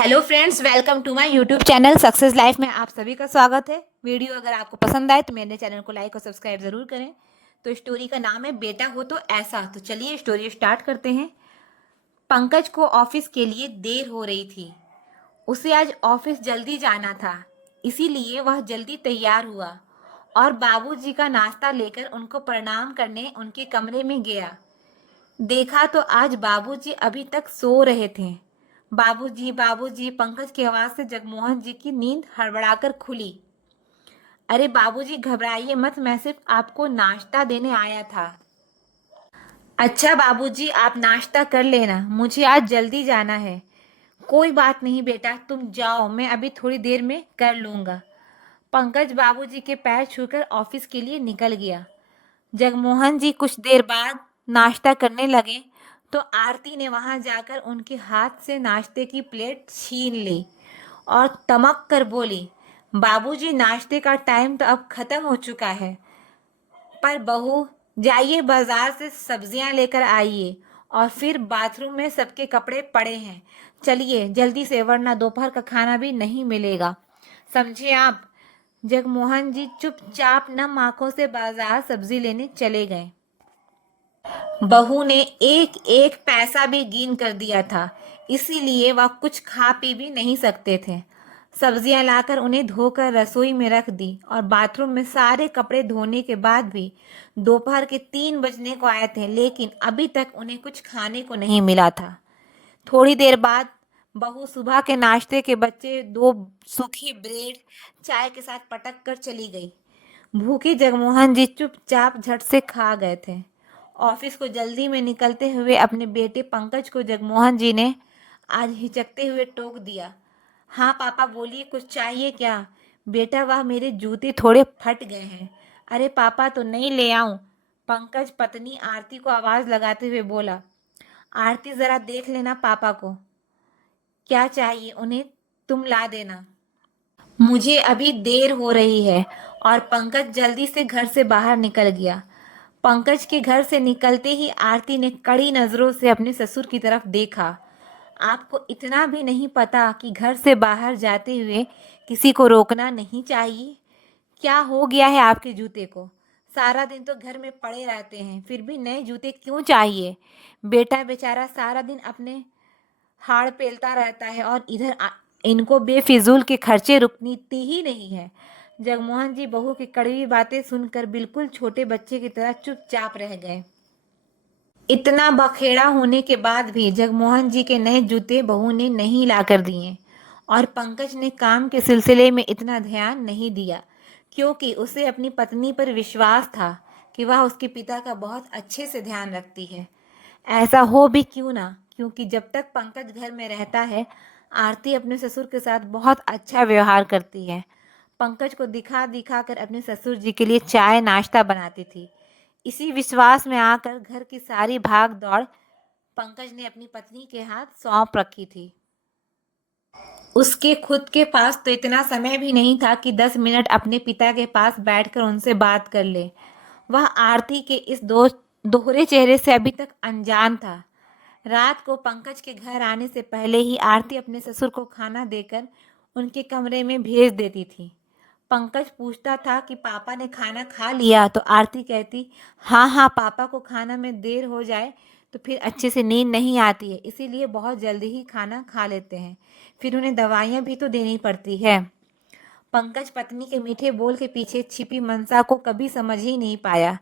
Hello friends, welcome to my YouTube channel success life में आप सभी का स्वागत है। वीडियो अगर आपको पसंद आए तो मेरे चैनल को लाइक और सब्सक्राइब ज़रूर करें। तो स्टोरी का नाम है बेटा हो तो ऐसा। तो चलिए स्टोरी स्टार्ट करते हैं। पंकज को ऑफिस के लिए देर हो रही थी। उसे आज ऑफिस जल्दी जाना था, इसीलिए वह जल्दी तैयार हुआ और बाबूजी का नाश्ता लेकर उनको प्रणाम करने उनके कमरे में गया। देखा तो आज बाबूजी अभी तक सो रहे थे। बाबूजी बाबूजी, पंकज की आवाज से जगमोहन जी की नींद हड़बड़ाकर खुली। अरे बाबूजी घबराइए मत, मैं सिर्फ आपको नाश्ता देने आया था। अच्छा बाबूजी, आप नाश्ता कर लेना, मुझे आज जल्दी जाना है। कोई बात नहीं बेटा, तुम जाओ, मैं अभी थोड़ी देर में कर लूँगा। पंकज बाबूजी के पैर छूकर ऑफिस के लिए निकल गया। जगमोहन जी कुछ देर बाद नाश्ता करने लगे तो आरती ने वहां जाकर उनके हाथ से नाश्ते की प्लेट छीन ली और तमक कर बोली, बाबूजी नाश्ते का टाइम तो अब खत्म हो चुका है। पर बहू, जाइए बाजार से सब्जियां लेकर आइए और फिर बाथरूम में सबके कपड़े पड़े हैं। चलिए जल्दी से, वरना दोपहर का खाना भी नहीं मिलेगा, समझे आप। जगमोहन जी चुपचाप नम आंखों से बाजार सब्जी लेने चले गए। बहू ने एक एक पैसा भी गिन कर दिया था, इसीलिए वह कुछ खा पी भी नहीं सकते थे। सब्जियां लाकर उन्हें धोकर रसोई में रख दी और बाथरूम में सारे कपड़े धोने के बाद भी दोपहर के 3 बजने को आए थे, लेकिन अभी तक उन्हें कुछ खाने को नहीं मिला था। थोड़ी देर बाद बहू सुबह के नाश्ते के बच्चे 2 सूखी ब्रेड चाय के साथ पटक कर चली गई। भूखी जगमोहन जी चुपचाप झट से खा गए थे। ऑफिस को जल्दी में निकलते हुए अपने बेटे पंकज को जगमोहन जी ने आज हिचकते हुए टोक दिया। हाँ पापा बोलिए, कुछ चाहिए क्या? बेटा वह मेरे जूते थोड़े फट गए हैं। अरे पापा तो नहीं ले आऊं? पंकज पत्नी आरती को आवाज लगाते हुए बोला। आरती जरा देख लेना पापा को, क्या चाहिए उन्हें तुम ला देना। मुझे अभी देर हो रही है। और पंकज जल्दी से घर से बाहर निकल गया। पंकज के घर से निकलते ही आरती ने कड़ी नजरों से अपने ससुर की तरफ देखा। आपको इतना भी नहीं पता कि घर से बाहर जाते हुए किसी को रोकना नहीं चाहिए? क्या हो गया है आपके जूते को? सारा दिन तो घर में पड़े रहते हैं, फिर भी नए जूते क्यों चाहिए? बेटा बेचारा सारा दिन अपने हाड़ पेलता रहता है और इधर इनको बेफिजूल के खर्चे रुकती ही नहीं है। जगमोहन जी बहू की कड़वी बातें सुनकर बिल्कुल छोटे बच्चे की तरह चुपचाप रह गए। इतना बखेड़ा होने के बाद भी जगमोहन जी के नए जूते बहू ने नहीं ला कर दिए और पंकज ने काम के सिलसिले में इतना ध्यान नहीं दिया, क्योंकि उसे अपनी पत्नी पर विश्वास था कि वह उसके पिता का बहुत अच्छे से ध्यान रखती है। ऐसा हो भी क्यों ना, क्योंकि जब तक पंकज घर में रहता है आरती अपने ससुर के साथ बहुत अच्छा व्यवहार करती है। पंकज को दिखा दिखा कर अपने ससुर जी के लिए चाय नाश्ता बनाती थी। इसी विश्वास में आकर घर की सारी भाग दौड़ पंकज ने अपनी पत्नी के हाथ सौंप रखी थी। उसके खुद के पास तो इतना समय भी नहीं था कि 10 मिनट अपने पिता के पास बैठकर उनसे बात कर ले। वह आरती के इस दोहरे चेहरे से अभी तक अनजान था। रात को पंकज के घर आने से पहले ही आरती अपने ससुर को खाना देकर उनके कमरे में भेज देती थी। पंकज पूछता था कि पापा ने खाना खा लिया, तो आरती कहती, हाँ हाँ, पापा को खाना में देर हो जाए तो फिर अच्छे से नींद नहीं आती है, इसीलिए बहुत जल्दी ही खाना खा लेते हैं, फिर उन्हें दवाइयाँ भी तो देनी पड़ती है। पंकज पत्नी के मीठे बोल के पीछे छिपी मंशा को कभी समझ ही नहीं पाया।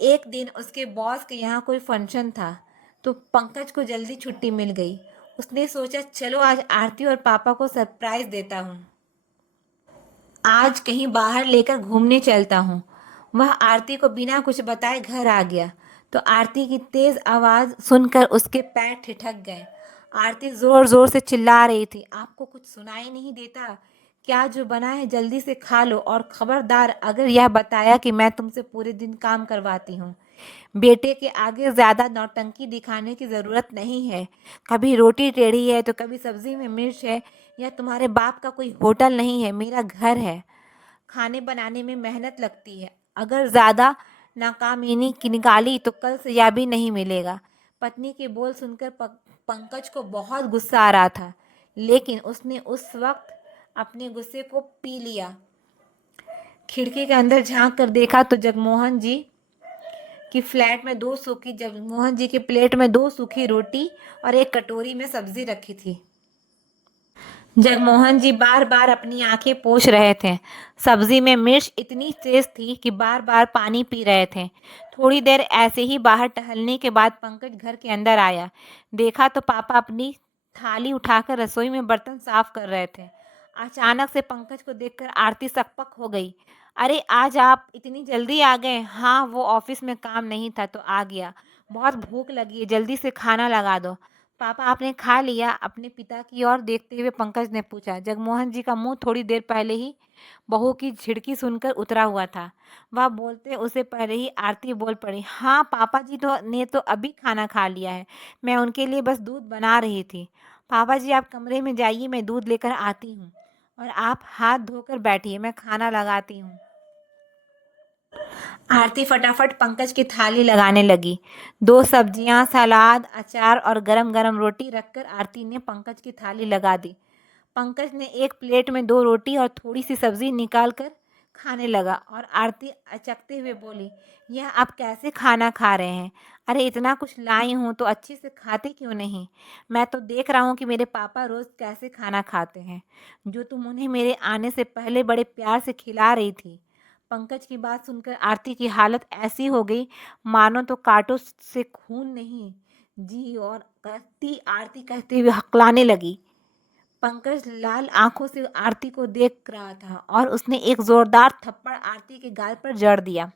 एक दिन उसके बॉस के यहाँ कोई फंक्शन था, तो पंकज को जल्दी छुट्टी मिल गई। उसने सोचा चलो आज आरती और पापा को सरप्राइज देता हूँ, आज कहीं बाहर लेकर घूमने चलता हूँ। वह आरती को बिना कुछ बताए घर आ गया तो आरती की तेज आवाज़ सुनकर उसके पैर ठिठक गए। आरती जोर जोर से चिल्ला रही थी, आपको कुछ सुनाई नहीं देता क्या? जो बना है जल्दी से खा लो, और खबरदार अगर यह बताया कि मैं तुमसे पूरे दिन काम करवाती हूँ। बेटे के आगे ज़्यादा नौटंकी दिखाने की ज़रूरत नहीं है। कभी रोटी टेढ़ी है तो कभी सब्जी में मिर्च है। यह तुम्हारे बाप का कोई होटल नहीं है, मेरा घर है। खाने बनाने में मेहनत लगती है, अगर ज़्यादा नाकामीनी की निकाली तो कल से यह भी नहीं मिलेगा। पत्नी के बोल सुनकर पंकज को बहुत गुस्सा आ रहा था, लेकिन उसने उस वक्त अपने गुस्से को पी लिया। खिड़की के अंदर झांक कर देखा तो जगमोहन जी की प्लेट में 2 सूखी रोटी और एक कटोरी में सब्जी रखी थी। जगमोहन जी बार बार अपनी आंखें पोंछ रहे थे। सब्जी में मिर्च इतनी तेज थी कि बार बार पानी पी रहे थे। थोड़ी देर ऐसे ही बाहर टहलने के बाद पंकज घर के अंदर आया। देखा तो पापा अपनी थाली उठाकर रसोई में बर्तन साफ कर रहे थे। अचानक से पंकज को देखकर आरती सकपक हो गई। अरे आज आप इतनी जल्दी आ गए? हाँ, वो ऑफिस में काम नहीं था तो आ गया। बहुत भूख लगी है, जल्दी से खाना लगा दो। पापा आपने खा लिया? अपने पिता की ओर देखते हुए पंकज ने पूछा। जगमोहन जी का मुंह थोड़ी देर पहले ही बहू की झिड़की सुनकर उतरा हुआ था। वह बोलते उससे पहले ही आरती बोल पड़ी। हाँ, पापा जी ने तो अभी खाना खा लिया है। मैं उनके लिए बस दूध बना रही थी। पापा जी आप कमरे में जाइए, मैं दूध लेकर आती हूँ। और आप हाथ धोकर बैठिए, मैं खाना लगाती हूँ। आरती फटाफट पंकज की थाली लगाने लगी। 2 सब्जियां, सलाद, अचार और गरम गरम रोटी रखकर आरती ने पंकज की थाली लगा दी। पंकज ने एक प्लेट में 2 रोटी और थोड़ी सी सब्जी निकाल कर खाने लगा और आरती अचकते हुए बोली, यह आप कैसे खाना खा रहे हैं? अरे इतना कुछ लाई हूँ तो अच्छे से खाते क्यों नहीं? मैं तो देख रहा हूँ कि मेरे पापा रोज़ कैसे खाना खाते हैं, जो तुम उन्हें मेरे आने से पहले बड़े प्यार से खिला रही थी। पंकज की बात सुनकर आरती की हालत ऐसी हो गई मानो तो कांटों से खून नहीं जी, और कहती आरती कहते हुए हकलाने लगी। पंकज लाल आंखों से आरती को देख रहा था और उसने एक जोरदार थप्पड़ आरती के गाल पर जड़ दिया।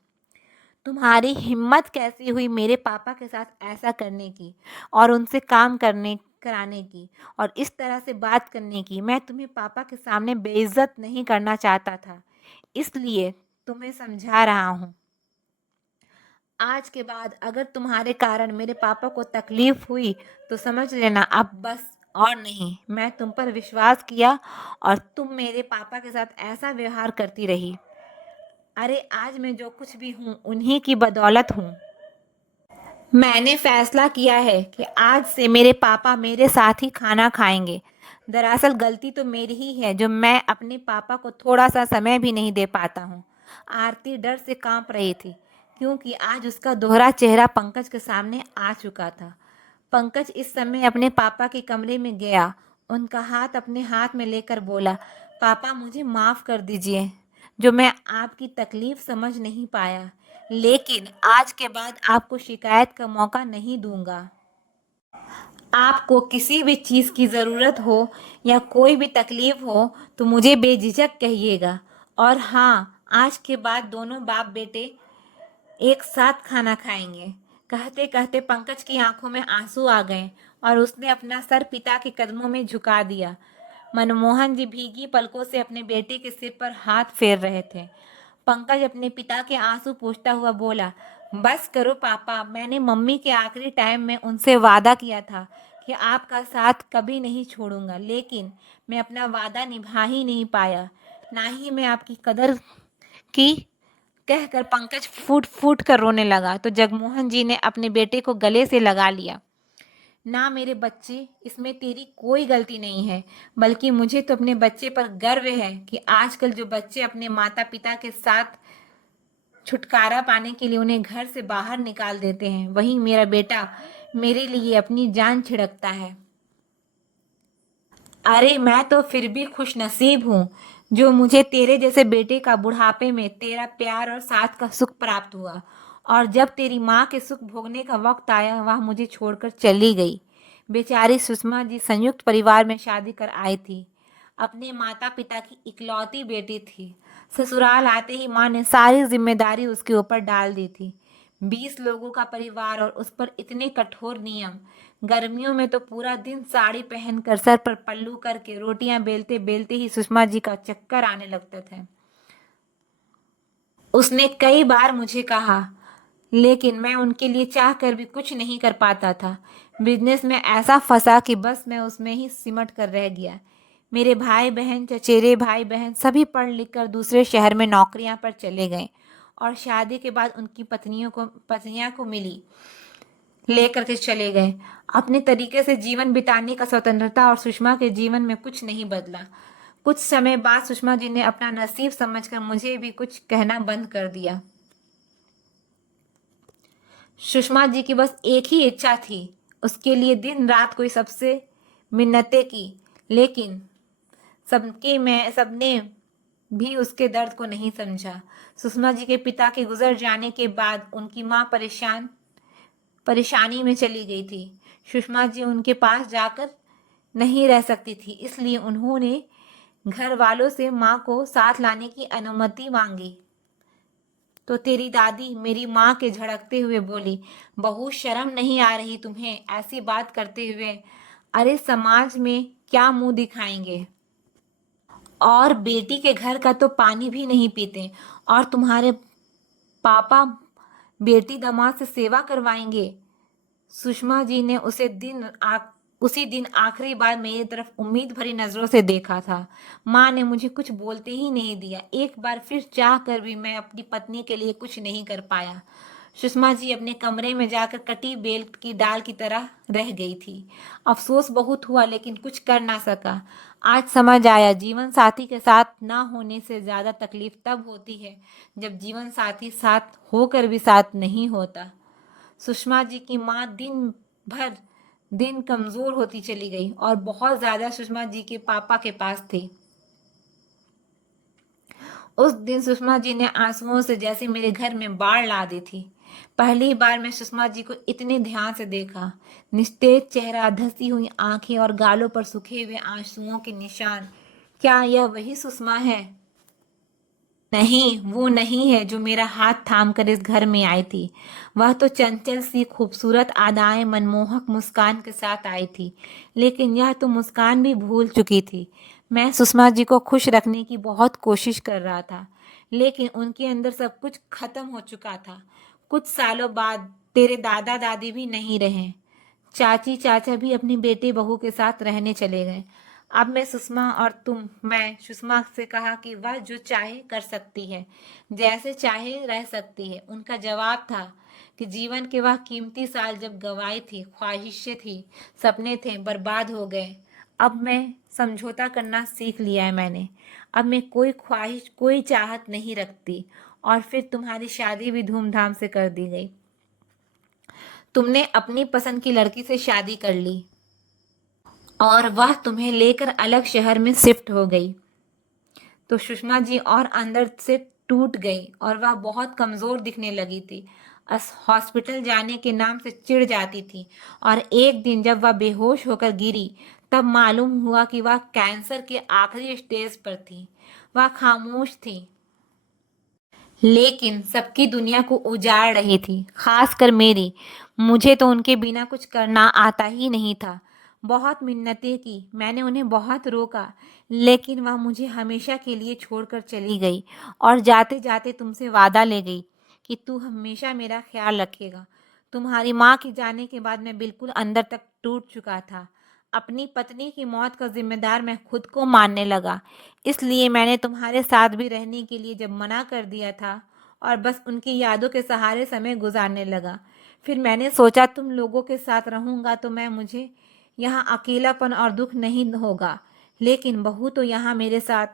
तुम्हारी हिम्मत कैसी हुई मेरे पापा के साथ ऐसा करने की और उनसे काम करने कराने की और इस तरह से बात करने की? मैं तुम्हें पापा के सामने बेइज्जत नहीं करना चाहता था, इसलिए तुम्हें समझा रहा हूँ। आज के बाद अगर तुम्हारे कारण मेरे पापा को तकलीफ हुई तो समझ लेना अब बस, और नहीं। मैं तुम पर विश्वास किया और तुम मेरे पापा के साथ ऐसा व्यवहार करती रही। अरे आज मैं जो कुछ भी हूँ उन्हीं की बदौलत हूँ। मैंने फैसला किया है कि आज से मेरे पापा मेरे साथ ही खाना खाएंगे। दरअसल गलती तो मेरी ही है जो मैं अपने पापा को थोड़ा सा समय भी नहीं दे पाता हूँ। आरती डर से कांप रही थी क्योंकि आज उसका दोहरा चेहरा पंकज के सामने आ चुका था। पंकज इस समय अपने पापा के कमरे में गया, उनका हाथ अपने हाथ में लेकर बोला, पापा मुझे माफ़ कर दीजिए जो मैं आपकी तकलीफ़ समझ नहीं पाया, लेकिन आज के बाद आपको शिकायत का मौका नहीं दूंगा। आपको किसी भी चीज़ की ज़रूरत हो या कोई भी तकलीफ़ हो तो मुझे बेझिझक कहिएगा। और हाँ, आज के बाद दोनों बाप बेटे एक साथ खाना खाएंगे। कहते कहते पंकज की आंखों में आंसू आ गए और उसने अपना सर पिता के कदमों में झुका दिया। मनमोहन जी भीगी पलकों से अपने बेटे के सिर पर हाथ फेर रहे थे। पंकज अपने पिता के आंसू पोंछता हुआ बोला, बस करो पापा, मैंने मम्मी के आखिरी टाइम में उनसे वादा किया था कि आपका साथ कभी नहीं छोड़ूंगा, लेकिन मैं अपना वादा निभा ही नहीं पाया, ना ही मैं आपकी कदर की। कहकर पंकज फूट फूट कर रोने लगा तो जगमोहन जी ने अपने बेटे को गले से लगा लिया। ना मेरे बच्चे, इसमें तेरी कोई गलती नहीं है, बल्कि मुझे तो अपने बच्चे पर गर्व है कि आजकल जो बच्चे अपने माता पिता के साथ छुटकारा पाने के लिए उन्हें घर से बाहर निकाल देते हैं, वहीं मेरा बेटा मेरे लिए अपनी जान छिड़कता है। अरे मैं तो फिर भी खुश नसीब हूँ जो मुझे तेरे जैसे बेटे का बुढ़ापे में तेरा प्यार और साथ का सुख प्राप्त हुआ, और जब तेरी माँ के सुख भोगने का वक्त आया वह मुझे छोड़कर चली गई। बेचारी सुषमा जी संयुक्त परिवार में शादी कर आई थी, अपने माता पिता की इकलौती बेटी थी। ससुराल आते ही माँ ने सारी जिम्मेदारी उसके ऊपर डाल दी थी। 20 लोगों का परिवार और उस पर इतने कठोर नियम। गर्मियों में तो पूरा दिन साड़ी पहनकर सर पर पल्लू करके रोटियां बेलते बेलते ही सुषमा जी का चक्कर आने लगते थे। उसने कई बार मुझे कहा, लेकिन मैं उनके लिए चाह कर भी कुछ नहीं कर पाता था। बिजनेस में ऐसा फंसा कि बस मैं उसमें ही सिमट कर रह गया। मेरे भाई बहन, चचेरे भाई बहन सभी पढ़ लिख कर दूसरे शहर में नौकरियां पर चले गए और शादी के बाद उनकी पत्नियां को मिली। लेकर के चले गए। अपने तरीके से जीवन बिताने का स्वतंत्रता और सुषमा के जीवन में कुछ नहीं बदला। कुछ समय बाद सुषमा जी ने अपना नसीब समझकर मुझे भी कुछ कहना बंद कर दिया। सुषमा जी की बस एक ही इच्छा थी, उसके लिए दिन रात कोई सबसे मिन्नतें की, लेकिन सबने भी उसके दर्द को नहीं समझा। सुषमा जी के पिता के गुजर जाने के बाद उनकी माँ परेशानी में चली गई थी। सुषमा जी उनके पास जाकर नहीं रह सकती थी, इसलिए उन्होंने घर वालों से माँ को साथ लाने की अनुमति मांगी। तो तेरी दादी मेरी माँ के झड़कते हुए बोली, बहू शर्म नहीं आ रही तुम्हें ऐसी बात करते हुए? अरे समाज में क्या मुंह दिखाएंगे? और बेटी के घर का तो पानी भी नहीं पीते, और तुम्हारे पापा बेटी दामाद से सेवा करवाएंगे। सुषमा जी ने उसी दिन आखिरी बार मेरी तरफ उम्मीद भरी नजरों से देखा था। माँ ने मुझे कुछ बोलते ही नहीं दिया। एक बार फिर चाह कर भी मैं अपनी पत्नी के लिए कुछ नहीं कर पाया। सुषमा जी अपने कमरे में जाकर कटी बेल की डाल की तरह रह गई थी। अफसोस बहुत हुआ, लेकिन कुछ कर ना सका। आज समझ आया, जीवन साथी के साथ ना होने से ज्यादा तकलीफ तब होती है जब जीवन साथी साथ होकर भी साथ नहीं होता। सुषमा जी की माँ दिन कमजोर होती चली गई और बहुत ज्यादा सुषमा जी के पापा के पास थी। उस दिन सुषमा जी ने आंसुओं से जैसे मेरे घर में बाढ़ ला दी थी। पहली बार मैं सुषमा जी को इतने ध्यान से देखा। निस्तेज चेहरा, धसी हुई आंखें और गालों पर सूखे हुए आंसुओं के निशान। क्या यह वही सुषमा है? नहीं, वो नहीं है जो मेरा हाथ थाम कर इस घर में आई थी। वह तो चंचल सी खूबसूरत अदाएं मनमोहक मुस्कान के साथ आई थी, लेकिन यह तो मुस्कान भी भूल चुकी थी। मैं सुषमा जी को खुश रखने की बहुत कोशिश कर रहा था, लेकिन उनके अंदर सब कुछ खत्म हो चुका था। कुछ सालों बाद तेरे दादा दादी भी नहीं रहे। चाची चाचा भी अपनी बेटे बहू के साथ रहने चले गए। अब मैं सुषमा से कहा कि वह जो चाहे कर सकती है, जैसे चाहे रह सकती है। उनका जवाब था कि जीवन के वह कीमती साल जब गंवाई थी, ख्वाहिशें थी, सपने थे, बर्बाद हो गए। अब मैं समझौता करना सीख लिया है मैंने। अब मैं कोई ख्वाहिश, कोई चाहत नहीं रखती। और फिर तुम्हारी शादी भी धूमधाम से कर दी गई। तुमने अपनी पसंद की लड़की से शादी कर ली और वह तुम्हें लेकर अलग शहर में शिफ्ट हो गई। तो सुषमा जी और अंदर से टूट गई और वह बहुत कमजोर दिखने लगी थी। हॉस्पिटल जाने के नाम से चिढ़ जाती थी, और एक दिन जब वह बेहोश होकर गिरी, तब मालूम हुआ कि वह कैंसर के आखिरी स्टेज पर थी। वह खामोश थी, लेकिन सबकी दुनिया को उजाड़ रही थी, खासकर मेरी। मुझे तो उनके बिना कुछ करना आता ही नहीं था। बहुत मिन्नतें की, मैंने उन्हें बहुत रोका, लेकिन वह मुझे हमेशा के लिए छोड़कर चली गई और जाते जाते तुमसे वादा ले गई कि तू हमेशा मेरा ख्याल रखेगा। तुम्हारी माँ के जाने के बाद मैं बिल्कुल अंदर तक टूट चुका था। अपनी पत्नी की मौत का जिम्मेदार मैं खुद को मानने लगा। इसलिए मैंने तुम्हारे साथ भी रहने के लिए जब मना कर दिया था और बस उनकी यादों के सहारे समय गुजारने लगा। फिर मैंने सोचा तुम लोगों के साथ रहूंगा तो मुझे यहाँ अकेलापन और दुख नहीं होगा। लेकिन बहू तो यहाँ मेरे साथ।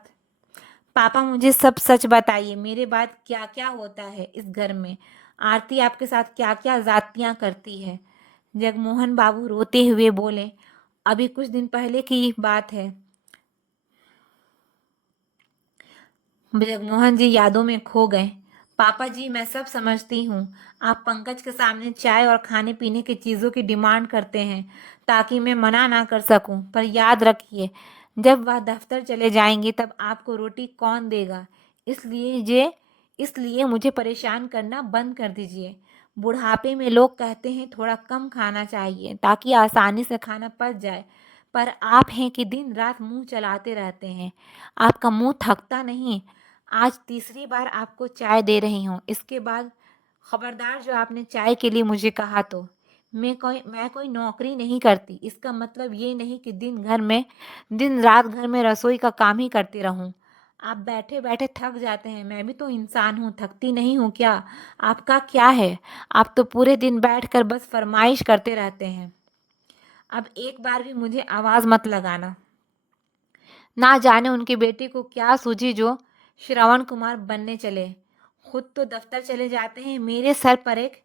पापा मुझे सब सच बताइए, मेरे बाद क्या क्या होता है इस घर में? आरती आपके साथ क्या क्या जातियाँ करती है? जगमोहन बाबू रोते हुए बोले, अभी कुछ दिन पहले की बात है। जगमोहन जी यादों में खो गए। पापा जी, मैं सब समझती हूँ। आप पंकज के सामने चाय और खाने पीने की चीज़ों की डिमांड करते हैं ताकि मैं मना ना कर सकूं, पर याद रखिए, जब वह दफ्तर चले जाएंगे तब आपको रोटी कौन देगा? इसलिए मुझे परेशान करना बंद कर दीजिए। बुढ़ापे में लोग कहते हैं थोड़ा कम खाना चाहिए ताकि आसानी से खाना पच जाए, पर आप हैं कि दिन रात मुंह चलाते रहते हैं। आपका मुंह थकता नहीं। आज तीसरी बार आपको चाय दे रही हूँ, इसके बाद खबरदार जो आपने चाय के लिए मुझे कहा तो। मैं कोई नौकरी नहीं करती, इसका मतलब ये नहीं कि दिन रात घर में रसोई का काम ही करती रहूं। आप बैठे बैठे थक जाते हैं, मैं भी तो इंसान हूँ, थकती नहीं हूँ क्या? आपका क्या है? आप तो पूरे दिन बैठकर बस फरमाइश करते रहते हैं। अब एक बार भी मुझे आवाज़ मत लगाना। ना जाने उनकी बेटी को क्या सूझी जो श्रवण कुमार बनने चले। खुद तो दफ्तर चले जाते हैं, मेरे सर पर एक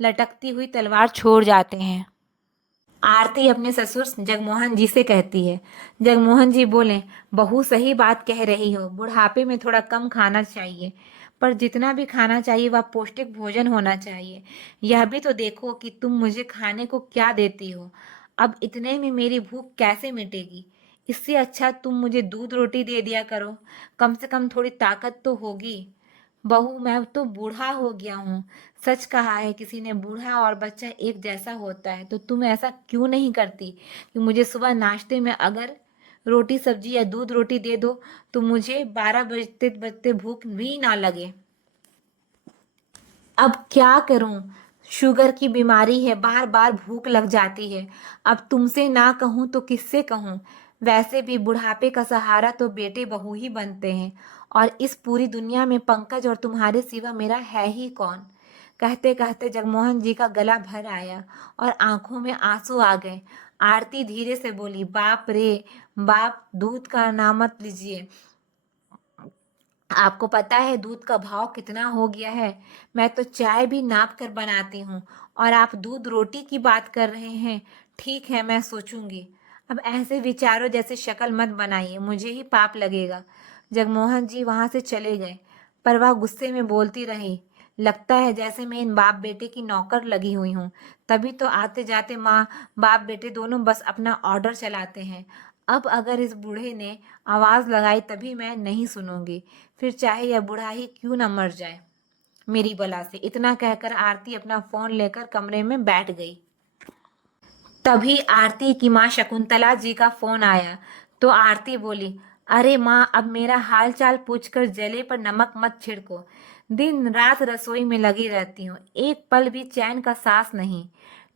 लटकती हुई तलवार छोड़ जाते हैं। आरती अपने ससुर जगमोहन जी से कहती है। जगमोहन जी बोले, बहू सही बात कह रही हो, बुढ़ापे में थोड़ा कम खाना चाहिए, पर जितना भी खाना चाहिए वह पौष्टिक भोजन होना चाहिए। यह भी तो देखो कि तुम मुझे खाने को क्या देती हो। अब इतने में मेरी भूख कैसे मिटेगी? इससे अच्छा तुम मुझे दूध रोटी दे दिया करो, कम से कम थोड़ी ताकत तो होगी। बहू, मैं तो बूढ़ा हो गया हूँ। सच कहा है किसी ने, बूढ़ा और बच्चा एक जैसा होता है। तो तुम ऐसा क्यों नहीं करती कि मुझे सुबह नाश्ते में अगर रोटी सब्जी या दूध रोटी दे दो तो मुझे 12 बजते बजते भूख भी ना लगे। अब क्या करूं? शुगर की बीमारी है, बार बार भूख लग जाती है। अब तुमसे ना कहूं तो किससे कहूं? वैसे भी बुढ़ापे का सहारा तो बेटे बहू ही बनते हैं, और इस पूरी दुनिया में पंकज और तुम्हारे सिवा मेरा है ही कौन? कहते कहते जगमोहन जी का गला भर आया और आंखों में आंसू आ गए। आरती धीरे से बोली, बाप रे बाप, दूध का नाम मत लीजिए। आपको पता है दूध का भाव कितना हो गया है? मैं तो चाय भी नाप कर बनाती हूँ, और आप दूध रोटी की बात कर रहे हैं। ठीक है, मैं सोचूंगी। अब ऐसे विचारों जैसे शक्ल मत बनाइए, मुझे ही पाप लगेगा। जगमोहन जी वहां से चले गए, पर वह गुस्से में बोलती रही, लगता है जैसे मैं इन बाप बेटे की नौकर लगी हुई हूँ। तभी तो आते जाते माँ बाप बेटे दोनों बस अपना ऑर्डर चलाते हैं। अब अगर इस बूढ़े ने आवाज लगाई तभी मैं नहीं सुनूंगी, फिर चाहे यह बूढ़ा ही क्यों न मर जाए मेरी बला से। इतना कहकर आरती अपना फोन लेकर कमरे में बैठ गई। तभी आरती की माँ शकुंतला जी का फोन आया, तो आरती बोली, अरे माँ, अब मेरा हाल चाल पूछकर जले पर नमक मत छिड़को। दिन रात रसोई में लगी रहती हूँ, एक पल भी चैन का सांस नहीं।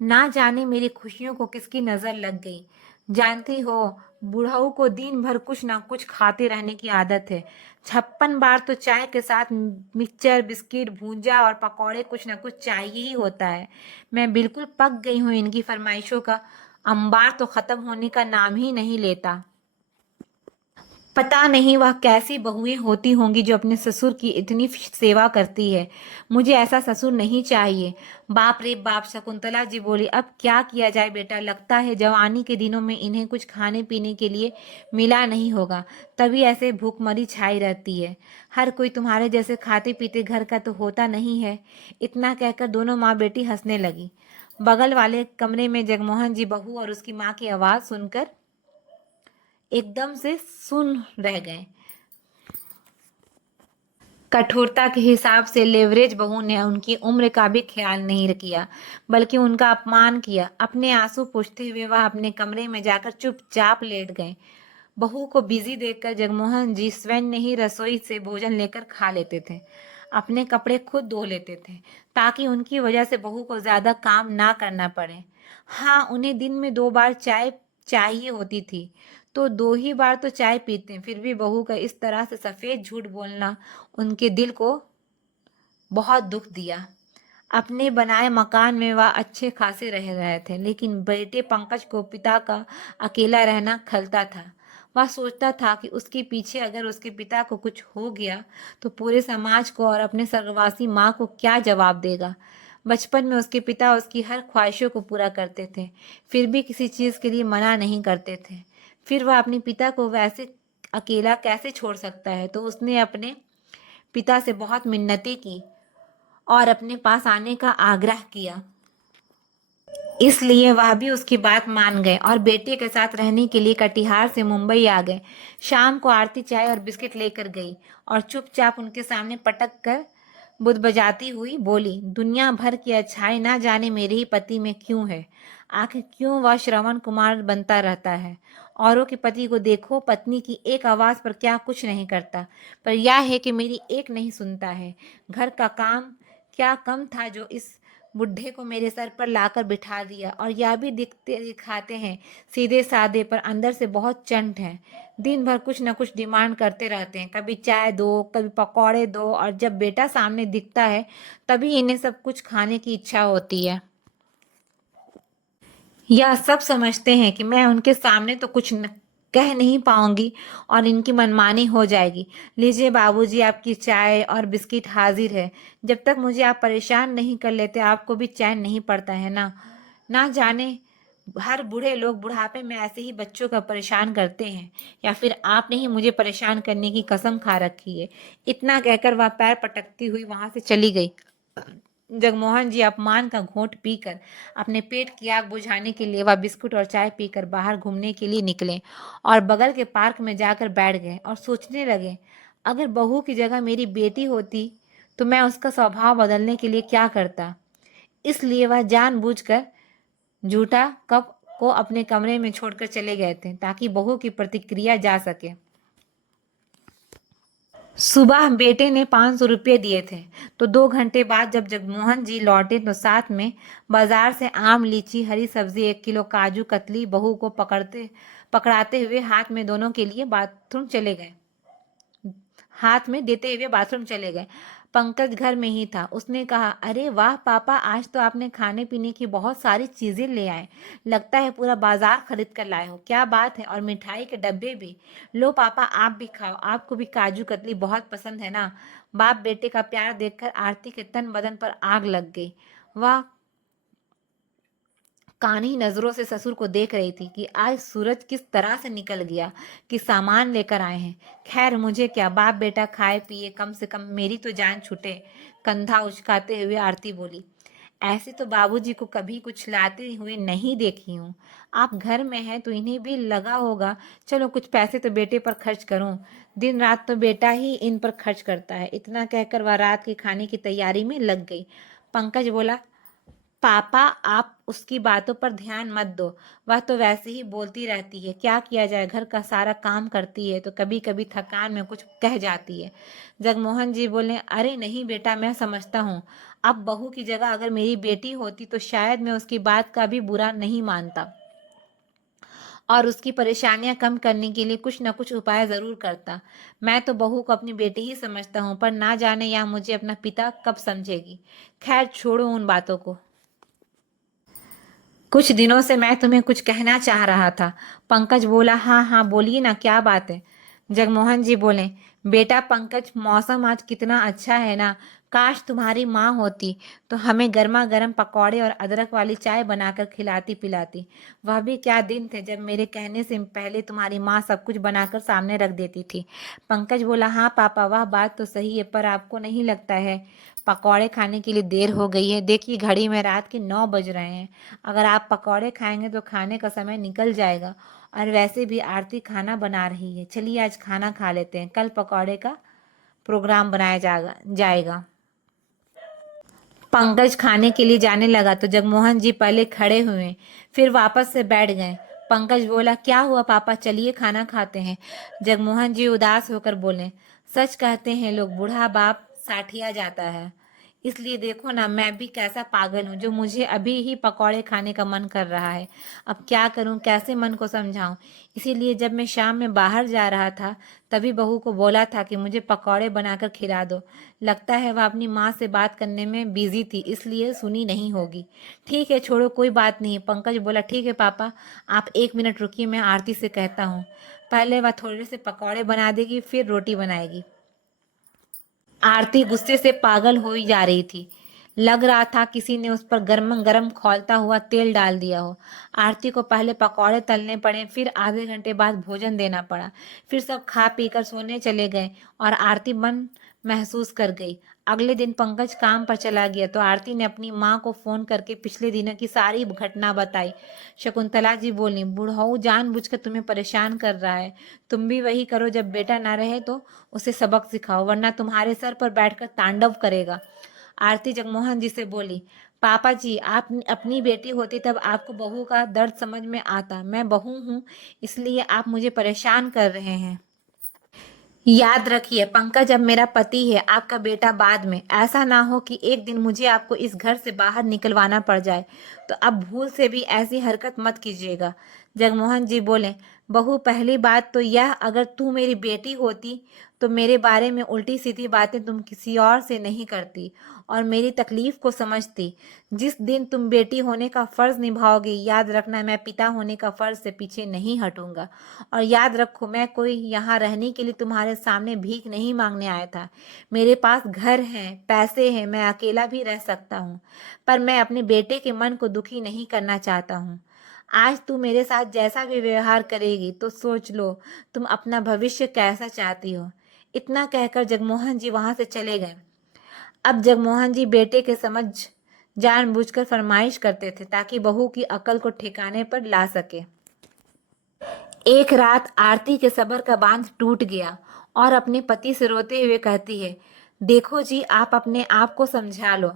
ना जाने मेरी खुशियों को किसकी नजर लग गई। जानती हो, बुढ़ाऊ को दिन भर कुछ ना कुछ खाते रहने की आदत है। 56 बार तो चाय के साथ मिक्सचर, बिस्किट, भूंजा और पकौड़े कुछ ना कुछ चाहिए ही होता है। मैं बिल्कुल पक गई हूँ इनकी फरमाइशों का। अंबार तो खत्म होने का नाम ही नहीं लेता। पता नहीं वह कैसी बहुएं होती होंगी जो अपने ससुर की इतनी सेवा करती है। मुझे ऐसा ससुर नहीं चाहिए। बाप रे बाप, शकुंतला जी बोली, अब क्या किया जाए बेटा, लगता है जवानी के दिनों में इन्हें कुछ खाने पीने के लिए मिला नहीं होगा, तभी ऐसे भूखमरी छाई रहती है। हर कोई तुम्हारे जैसे खाते पीते घर का तो होता नहीं है। इतना कहकर दोनों माँ बेटी हंसने लगी। बगल वाले कमरे में जगमोहन जी बहू और उसकी माँ की आवाज सुनकर एकदम से सुन रह गए। कठोरता के हिसाब से लेवरेज बहू ने उनकी उम्र का भी ख्याल नहीं किया, बल्कि उनका अपमान किया। अपने आंसू पोंछते हुए वह अपने कमरे में जाकर चुपचाप लेट गए। बहू को बिजी देखकर जगमोहन जी स्वयं ने ही रसोई से भोजन लेकर खा लेते थे। अपने कपड़े खुद धो लेते थे, ताकि उनकी वजह से बहू को ज्यादा काम ना करना पड़े। हाँ, उन्हें दिन में 2 बार चाय चाहिए होती थी, तो 2 ही बार तो चाय पीते। फिर भी बहू का इस तरह से सफेद झूठ बोलना उनके दिल को बहुत दुख दिया। अपने बनाए मकान में वह अच्छे खासे रह रहे थे, लेकिन बेटे पंकज को पिता का अकेला रहना खलता था। वह सोचता था कि उसके पीछे अगर उसके पिता को कुछ हो गया तो पूरे समाज को और अपने स्वर्गवासी माँ को क्या जवाब देगा। बचपन में उसके पिता उसकी हर ख्वाहिशों को पूरा करते थे, फिर भी किसी चीज़ के लिए मना नहीं करते थे। फिर वह अपने पिता को वैसे अकेला कैसे छोड़ सकता है? तो उसने अपने पिता से बहुत मिन्नतें की और अपने पास आने का आग्रह किया। इसलिए वह भी उसकी बात मान गए और बेटे के साथ रहने के लिए कटिहार से मुंबई आ गए। शाम को आरती चाय और बिस्किट लेकर गई और चुपचाप उनके सामने पटक कर बुदबजाती हुई बोली, दुनिया भर की अच्छाई ना जाने मेरे ही पति में क्यों है। आखिर क्यों वह श्रवण कुमार बनता रहता है? औरों के पति को देखो, पत्नी की एक आवाज पर क्या कुछ नहीं करता, पर यह है कि मेरी एक नहीं सुनता है। घर का काम क्या कम था जो इस बुढ़े को मेरे सर पर लाकर बिठा दिया और यह भी दिखाते हैं सीधे साधे, पर अंदर से बहुत चंट हैं। दिन भर कुछ न कुछ डिमांड करते रहते हैं, कभी चाय दो, कभी पकौड़े दो, और जब बेटा सामने दिखता है तभी इन्हें सब कुछ खाने की इच्छा होती है। यह सब समझते हैं कि मैं उनके सामने तो कुछ कह नहीं पाऊंगी और इनकी मनमानी हो जाएगी। लीजिए बाबूजी, आपकी चाय और बिस्किट हाजिर है। जब तक मुझे आप परेशान नहीं कर लेते आपको भी चैन नहीं पड़ता है ना। ना जाने हर बूढ़े लोग बुढ़ापे में ऐसे ही बच्चों का परेशान करते हैं, या फिर आपने ही मुझे परेशान करने की कसम खा रखी है। इतना कहकर वह पैर पटकती हुई वहां से चली गई। जगमोहन जी अपमान का घूंट पीकर अपने पेट की आग बुझाने के लिए वह बिस्कुट और चाय पीकर बाहर घूमने के लिए निकले और बगल के पार्क में जाकर बैठ गए और सोचने लगे, अगर बहू की जगह मेरी बेटी होती तो मैं उसका स्वभाव बदलने के लिए क्या करता। इसलिए वह जानबूझकर झूठा कप को अपने कमरे में छोड़कर चले गए थे ताकि बहू की प्रतिक्रिया जा सके। सुबह बेटे ने 500 रुपये दिए थे, तो 2 घंटे बाद जब जगमोहन जी लौटे तो साथ में बाजार से आम, लीची, हरी सब्जी, 1 किलो काजू कतली बहू को पकड़ाते हुए हाथ में दोनों के लिए बाथरूम चले गए हाथ में देते हुए बाथरूम चले गए। पंकज घर में ही था। उसने कहा, अरे वाह पापा, आज तो आपने खाने पीने की बहुत सारी चीजें ले आए। लगता है पूरा बाजार खरीद कर लाए हो। क्या बात है, और मिठाई के डब्बे भी। लो पापा, आप भी खाओ, आपको भी काजू कतली बहुत पसंद है ना। बाप बेटे का प्यार देखकर आरती के तन बदन पर आग लग गई। वह कान्ही नजरों से ससुर को देख रही थी कि आज सूरज किस तरह से निकल गया कि सामान लेकर आए हैं। खैर मुझे क्या, बाप बेटा खाए पिए, कम से कम मेरी तो जान छूटे। कंधा उचकाते हुए आरती बोली, ऐसे तो बाबूजी को कभी कुछ लाते हुए नहीं देखी हूँ। आप घर में हैं तो इन्हें भी लगा होगा, चलो कुछ पैसे तो बेटे पर खर्च करूं। दिन रात तो बेटा ही इन पर खर्च करता है। इतना कहकर वह रात के खाने की तैयारी में लग गई। पंकज बोला, पापा आप उसकी बातों पर ध्यान मत दो, वह तो वैसे ही बोलती रहती है। क्या किया जाए, घर का सारा काम करती है तो कभी कभी थकान में कुछ कह जाती है। जगमोहन जी बोले, अरे नहीं बेटा, मैं समझता हूँ। अब बहू की जगह अगर मेरी बेटी होती तो शायद मैं उसकी बात का भी बुरा नहीं मानता और उसकी परेशानियां कम करने के लिए कुछ न कुछ उपाय जरूर करता। मैं तो बहू को अपनी बेटी ही समझता हूँ, पर ना जाने या मुझे अपना पिता कब समझेगी। खैर छोड़ो उन बातों को। कुछ दिनों से मैं तुम्हें कुछ कहना चाह रहा था। पंकज बोला, हाँ हाँ बोलिए ना, क्या बात है। जगमोहन जी बोले, बेटा पंकज, मौसम आज कितना अच्छा है ना। काश तुम्हारी माँ होती तो हमें गर्मा गर्म पकौड़े और अदरक वाली चाय बनाकर खिलाती पिलाती। वह भी क्या दिन थे जब मेरे कहने से पहले तुम्हारी माँ सब कुछ बनाकर सामने रख देती थी। पंकज बोला, हाँ पापा, वह बात तो सही है, पर आपको नहीं लगता है पकौड़े खाने के लिए देर हो गई है? देखिए घड़ी में रात के 9 बज रहे हैं। अगर आप पकौड़े खाएंगे तो खाने का समय निकल जाएगा, और वैसे भी आरती खाना बना रही है। चलिए आज खाना खा लेते हैं, कल पकौड़े का प्रोग्राम बनाया जाएगा। पंकज खाने के लिए जाने लगा तो जगमोहन जी पहले खड़े हुए, फिर वापस से बैठ गए। पंकज बोला, क्या हुआ पापा, चलिए खाना खाते हैं। जगमोहन जी उदास होकर बोले, सच कहते हैं लोग, बूढ़ा बाप साठिया जाता है। इसलिए देखो ना, मैं भी कैसा पागल हूँ जो मुझे अभी ही पकौड़े खाने का मन कर रहा है। अब क्या करूँ, कैसे मन को समझाऊं। इसीलिए जब मैं शाम में बाहर जा रहा था तभी बहू को बोला था कि मुझे पकौड़े बनाकर खिला दो। लगता है वह अपनी माँ से बात करने में बिजी थी, इसलिए सुनी नहीं होगी। ठीक है छोड़ो, कोई बात नहीं। पंकज बोला, ठीक है पापा, आप 1 मिनट रुकिए, मैं आरती से कहता हूँ। पहले वह थोड़े से पकौड़े बना देगी, फिर रोटी बनाएगी। आरती गुस्से से पागल हो ही जा रही थी। लग रहा था किसी ने उस पर गरम गरम खौलता हुआ तेल डाल दिया हो। आरती को पहले पकौड़े तलने पड़े, फिर आधे घंटे बाद भोजन देना पड़ा। फिर सब खा पी कर सोने चले गए और आरती मन महसूस कर गई। अगले दिन पंकज काम पर चला गया तो आरती ने अपनी माँ को फोन करके पिछले दिनों की सारी घटना बताई। शकुंतला जी बोली, बुढ़ऊ जानबूझकर तुम्हें परेशान कर रहा है। तुम भी वही करो, जब बेटा ना रहे तो उसे सबक सिखाओ, वरना तुम्हारे सर पर बैठकर तांडव करेगा। आरती जगमोहन जी से बोली, पापा जी, आप अपनी बेटी होती तब आपको बहू का दर्द समझ में आता। मैं बहू हूँ, इसलिए आप मुझे परेशान कर रहे हैं। याद रखिए पंकज अब मेरा पति है, आपका बेटा बाद में। ऐसा ना हो कि एक दिन मुझे आपको इस घर से बाहर निकलवाना पड़ जाए, तो अब भूल से भी ऐसी हरकत मत कीजिएगा। जगमोहन जी बोले, बहू पहली बात तो यह, अगर तू मेरी बेटी होती तो मेरे बारे में उल्टी सीधी बातें तुम किसी और से नहीं करती और मेरी तकलीफ को समझती। जिस दिन तुम बेटी होने का फर्ज निभाओगे, याद रखना मैं पिता होने का फर्ज से पीछे नहीं हटूंगा। और याद रखो, मैं कोई यहाँ रहने के लिए तुम्हारे सामने भीख नहीं मांगने आया था। मेरे पास घर है, पैसे हैं, मैं अकेला भी रह सकता हूँ, पर मैं अपने बेटे के मन को दुखी नहीं करना चाहता हूँ। आज तू मेरे साथ जैसा भी व्यवहार करेगी तो सोच लो तुम अपना भविष्य कैसा चाहती हो। इतना कहकर जगमोहन जी वहां से चले गए। अब जगमोहन जी बेटे के समझ जानबूझकर फरमाइश करते थे ताकि बहू की अकल को ठिकाने पर ला सके। एक रात आरती के सब्र का बांध टूट गया और अपने पति से रोते हुए कहती है, देखो जी आप अपने आप को समझा लो।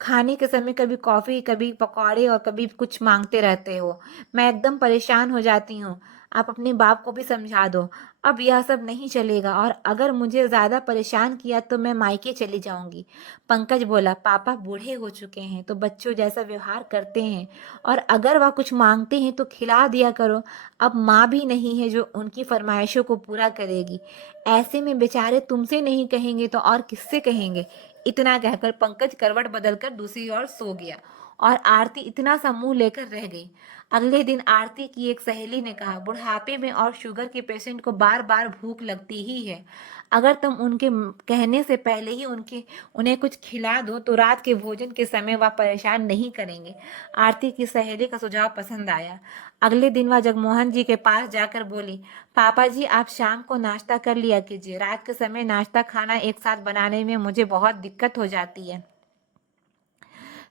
खाने के समय कभी कॉफी, कभी पकौड़े और कभी कुछ मांगते रहते हो। मैं एकदम परेशान हो जाती हूँ। आप अपने बाप को भी समझा दो। अब यह सब नहीं चलेगा और अगर मुझे ज्यादा परेशान किया तो मैं मायके चली जाऊंगी। पंकज बोला, पापा बूढ़े हो चुके हैं तो बच्चों जैसा व्यवहार करते हैं, और अगर वह कुछ मांगते हैं तो खिला दिया करो। अब माँ भी नहीं है जो उनकी फरमाइशों को पूरा करेगी। ऐसे में बेचारे तुमसे नहीं कहेंगे तो और किससे कहेंगे। इतना कहकर पंकज करवट बदलकर दूसरी ओर सो गया और आरती इतना सा मुंह लेकर रह गई। अगले दिन आरती की एक सहेली ने कहा, बुढ़ापे में और शुगर के पेशेंट को बार बार भूख लगती ही है। अगर तुम उनके कहने से पहले ही उन्हें कुछ खिला दो तो रात के भोजन के समय वह परेशान नहीं करेंगे। आरती की सहेली का सुझाव पसंद आया। अगले दिन वह जगमोहन जी के पास जाकर बोली, पापा जी आप शाम को नाश्ता कर लिया कीजिए। रात के समय नाश्ता खाना एक साथ बनाने में मुझे बहुत दिक्कत हो जाती है।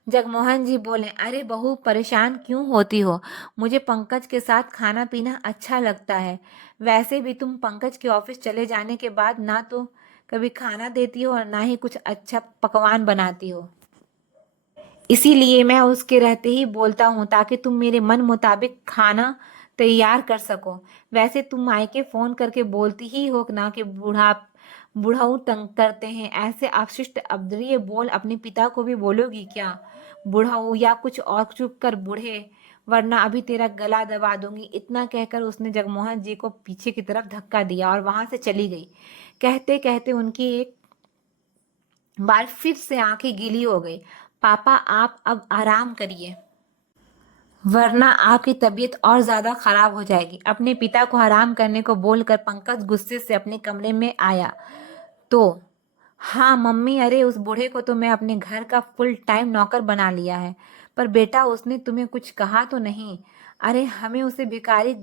जगमोहन जी बोले, अरे बहू परेशान क्यों होती हो, मुझे पंकज के साथ खाना पीना अच्छा लगता है। वैसे भी तुम पंकज के ऑफिस चले जाने के बाद ना तो कभी खाना देती हो और ना ही कुछ अच्छा पकवान बनाती हो। इसीलिए मैं उसके रहते ही बोलता हूँ ताकि तुम मेरे मन मुताबिक खाना तैयार कर सको। वैसे तुम मायके फोन करके बोलती ही हो ना कि बुढ़ाऊ तंग करते हैं। ऐसे अपशिष्ट अब्दरीय बोल अपने पिता को भी बोलोगी क्या? बुढ़ाऊ या कुछ और, चुप कर बूढ़े, वरना अभी तेरा गला दबा दूंगी। इतना कहकर उसने जगमोहन जी को पीछे की तरफ धक्का दिया और वहां से चली गई। कहते कहते उनकी एक बार फिर से आंखें गीली हो गई। पापा आप अब आराम करिए, वरना आपकी तबीयत और ज्यादा खराब हो जाएगी। अपने पिता को आराम करने को बोलकर पंकज गुस्से से अपने कमरे में आया तो, हाँ मम्मी, अरे उस बूढ़े को तो मैं अपने घर का फुल टाइम नौकर बना लिया है। पर बेटा उसने तुम्हें कुछ कहा तो नहीं? अरे हमें उसे भिखारी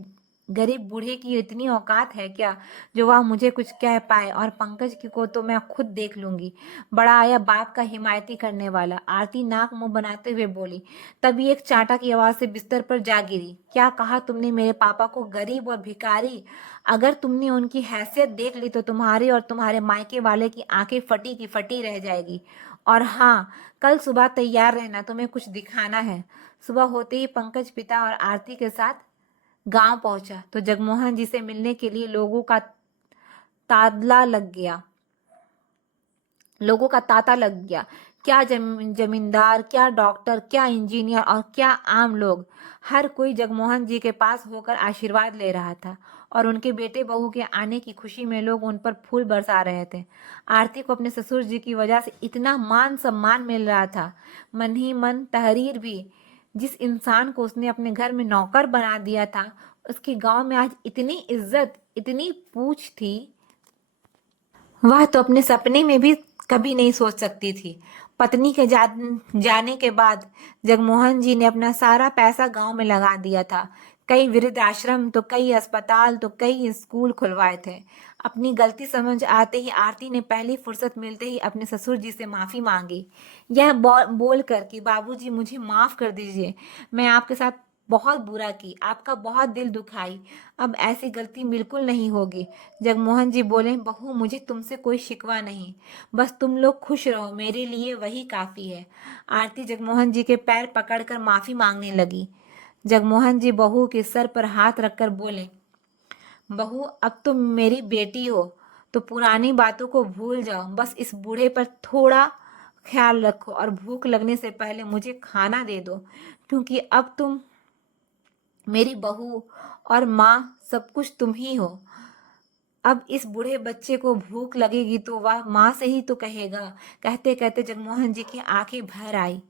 गरीब बूढ़े की इतनी औकात है क्या जो वह मुझे कुछ कह पाए? और पंकज की को तो मैं खुद देख लूंगी। बड़ा आया बाप का हिमायती करने वाला। आरती नाक मुंह बनाते हुए बोली। तभी एक चांटा की आवाज से बिस्तर पर जा गिरी। क्या कहा तुमने मेरे पापा को गरीब और भिखारी? अगर तुमने उनकी हैसियत देख ली तो तुम्हारी और तुम्हारे मायके वाले की आंखें फटी की फटी रह जाएगी। और हाँ, कल सुबह तैयार रहना, तुम्हें कुछ दिखाना है। सुबह होते ही पंकज पिता और आरती के साथ गांव पहुंचा तो जगमोहन जी से मिलने के लिए लोगों का तांता लग गया। क्या जमींदार, क्या डॉक्टर, क्या इंजीनियर और क्या आम लोग, हर कोई जगमोहन जी के पास होकर आशीर्वाद ले रहा था और उनके बेटे बहू के आने की खुशी में लोग उन पर फूल बरसा रहे थे। आरती को अपने ससुर जी की वजह से इतना मान सम्मान मिल रहा था, मन ही मन तहरीर भी। जिस इंसान को उसने अपने घर में नौकर बना दिया था, उसके गांव में आज इतनी इज्जत, इतनी पूछ थी, वह तो अपने सपने में भी कभी नहीं सोच सकती थी। पत्नी के जाने के बाद जगमोहन जी ने अपना सारा पैसा गांव में लगा दिया था। कई वृद्धाश्रम तो कई अस्पताल तो कई स्कूल खुलवाए थे। अपनी गलती समझ आते ही आरती ने पहली फुर्सत मिलते ही अपने ससुर जी से माफी मांगी। यह बोल कर कि बाबूजी मुझे माफ कर दीजिए, मैं आपके साथ बहुत बुरा की, आपका बहुत दिल दुखाई। अब ऐसी गलती बिल्कुल नहीं होगी। जगमोहन जी बोले, बहू मुझे तुमसे कोई शिकवा नहीं, बस तुम लोग खुश रहो, मेरे लिए वही काफी है। आरती जगमोहन जी के पैर पकड़कर माफी मांगने लगी। जगमोहन जी बहू के सर पर हाथ रखकर बोले, बहू अब तुम मेरी बेटी हो, तो पुरानी बातों को भूल जाओ, बस इस बूढ़े पर थोड़ा ख्याल रखो और भूख लगने से पहले मुझे खाना दे दो, क्योंकि अब तुम मेरी बहू और माँ, सब कुछ तुम ही हो। अब इस बूढ़े बच्चे को भूख लगेगी तो वह माँ से ही तो कहेगा। कहते कहते जगमोहन जी की आंखें भर आई।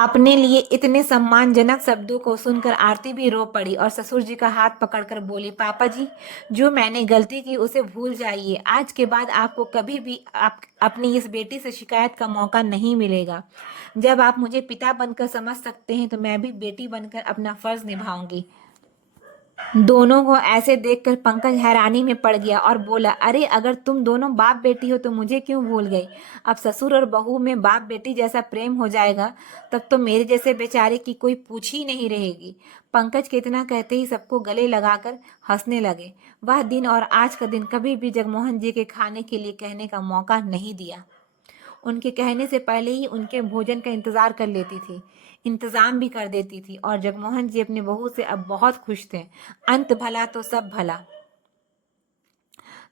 अपने लिए इतने सम्मानजनक शब्दों को सुनकर आरती भी रो पड़ी और ससुर जी का हाथ पकड़कर बोली, पापा जी, जो मैंने गलती की उसे भूल जाइए। आज के बाद आपको कभी भी अपनी इस बेटी से शिकायत का मौका नहीं मिलेगा। जब आप मुझे पिता बनकर समझ सकते हैं तो मैं भी बेटी बनकर अपना फर्ज निभाऊंगी। दोनों को ऐसे देखकर पंकज हैरानी में पड़ गया और बोला, अरे अगर तुम दोनों बाप बेटी हो तो मुझे क्यों भूल गई? अब ससुर और बहू में बाप बेटी जैसा प्रेम हो जाएगा तब तो मेरे जैसे बेचारे की कोई पूछ ही नहीं रहेगी। पंकज के इतना कहते ही सबको गले लगाकर हंसने लगे। वह दिन और आज का दिन कभी भी जगमोहन जी के खाने के लिए कहने का मौका नहीं दिया। उनके कहने से पहले ही उनके भोजन का इंतजार कर लेती थी, इंतजाम भी कर देती थी और जगमोहन जी अपनी बहू से अब बहुत खुश थे। अंत भला तो सब भला।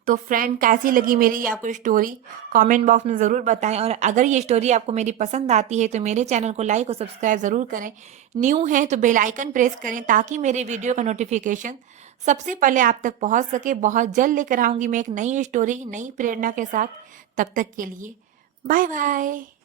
तो फ्रेंड, कैसी लगी मेरी आपको स्टोरी? कमेंट बॉक्स में ज़रूर बताएं और अगर ये स्टोरी आपको मेरी पसंद आती है तो मेरे चैनल को लाइक और सब्सक्राइब ज़रूर करें। न्यू है तो बेल आइकन प्रेस करें ताकि मेरे वीडियो का नोटिफिकेशन सबसे पहले आप तक पहुंच सके। बहुत जल्द लेकर आऊँगी मैं एक नई स्टोरी नई प्रेरणा के साथ। तब तक के लिए बाय बाय।